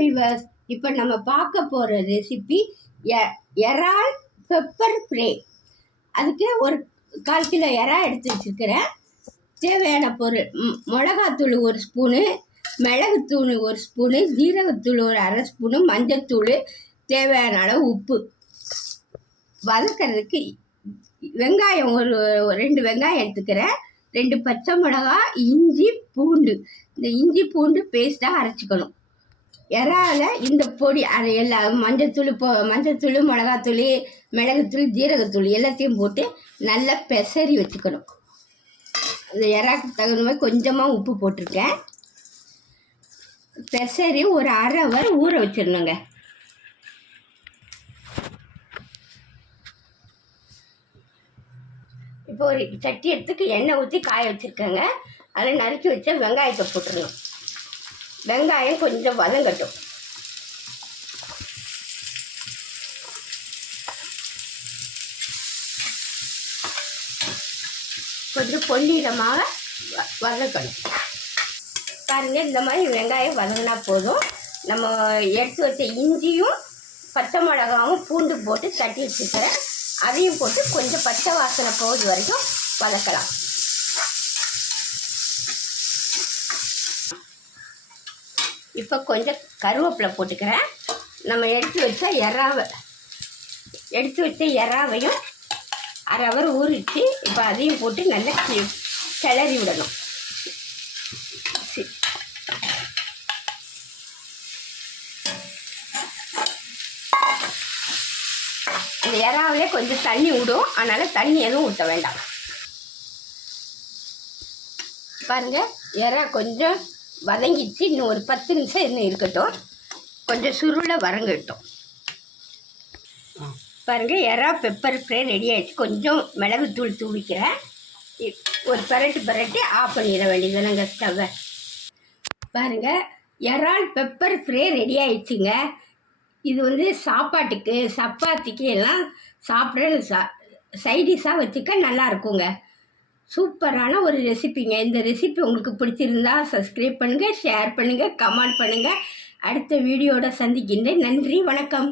Viewers இப்போ நம்ம பார்க்க போகிற ரெசிபி எறால் பெப்பர் ஃப்ரை அதுக்கு ஒரு கால் கிலோ எறா எடுத்து வச்சுருக்கிறேன். தேவையான பொருள் மிளகாத்தூள் ஒரு ஸ்பூனு மிளகுத்தூள் ஒரு ஸ்பூனு ஜீரகத்தூள் ஒரு அரை ஸ்பூனு மஞ்சத்தூள் தேவையான அளவு உப்பு. வதக்கிறதுக்கு வெங்காயம் ஒரு ஒரு ரெண்டு வெங்காயம் எடுத்துக்கிறேன். ரெண்டு பச்சை மிளகா இஞ்சி பூண்டு. இந்த இஞ்சி பூண்டு பேஸ்ட்டாக அரைச்சிக்கணும். இறால இந்த பொடி அது எல்லா மஞ்சத்தூள் போ மஞ்சத்தூள் மிளகாத்தூள் மிளகுத்தூள் ஜீரகத்தூள் எல்லாத்தையும் போட்டு நல்லா பெசரி வச்சுக்கணும். அந்த இறாக்கு தகுந்த மாதிரி கொஞ்சமாக உப்பு போட்டிருக்கேன். பெசரி ஒரு அரை வரை ஊற வச்சிடணுங்க. இப்போ ஒரு சட்டி எடுத்துக்கு எண்ணெய் ஊற்றி காய வச்சுருக்கேங்க. அதில் நறுக்கி வச்ச வெங்காயத்தை போட்டுருணும் வெங்காயம் கொஞ்சம் வதங்கட்டும். கொஞ்சம் பொன்னிறமாக வ- வதக்கணும் பாருங்கள் இந்த மாதிரி வெங்காயம் வதங்கினா போதும். நம்ம எடுத்து வச்ச இஞ்சியும் பச்சை மிளகாவும் பூண்டு போட்டு தட்டி வச்சுக்கிறேன். அதையும் போட்டு கொஞ்சம் பச்சை வாசனை போகுது வரைக்கும் வதக்கலாம். இப்போ கொஞ்சம் கருவேப்பிலை போட்டுக்கிறேன். நம்ம எடுத்து வச்ச எறாவை எடுத்து வச்ச எறாவையும் அரை அவர் ஊறிச்சு இப்போ அதையும் போட்டு நல்லா கிளறி விடணும். சி- இந்த இறாவிலே கொஞ்சம் தண்ணி விடும். அதனால் தண்ணி எதுவும் ஊற்ற வேண்டாம். பாருங்கள் இறா கொஞ்சம் வதங்கிச்சு இன்னும் ஒரு பத்து நிமிஷம் இன்னும் இருக்கட்டும். கொஞ்சம் சுருளை வதங்கட்டும் பாருங்கள் எறா பெப்பர் ஃப்ரை ரெடி ஆகிடுச்சு கொஞ்சம் மிளகுத்தூள் தூவிக்கிறேன். இ- ஒரு பரட்டு பரட்டி ஆஃப் பண்ணிட வேண்டியது நாங்கள் ஸ்டவ்வை பாருங்க இறால் பெப்பர் ஃப்ரை ரெடி ஆயிடுச்சுங்க. இது வந்து சாப்பாட்டுக்கு சப்பாத்திக்கு எல்லாம் சாப்பிட்ற சா சைடிஷாக வச்சுக்க நல்லா இருக்குங்க. சூப்பரான ஒரு ரெசிபிங்க. இந்த ரெசிபி உங்களுக்கு பிடிச்சிருந்தா சப்ஸ்கிரைப் பண்ணுங்கள் ஷேர் பண்ணுங்கள் கமெண்ட் பண்ணுங்கள் அடுத்த வீடியோட சந்திக்கின்றேன். நன்றி வணக்கம்.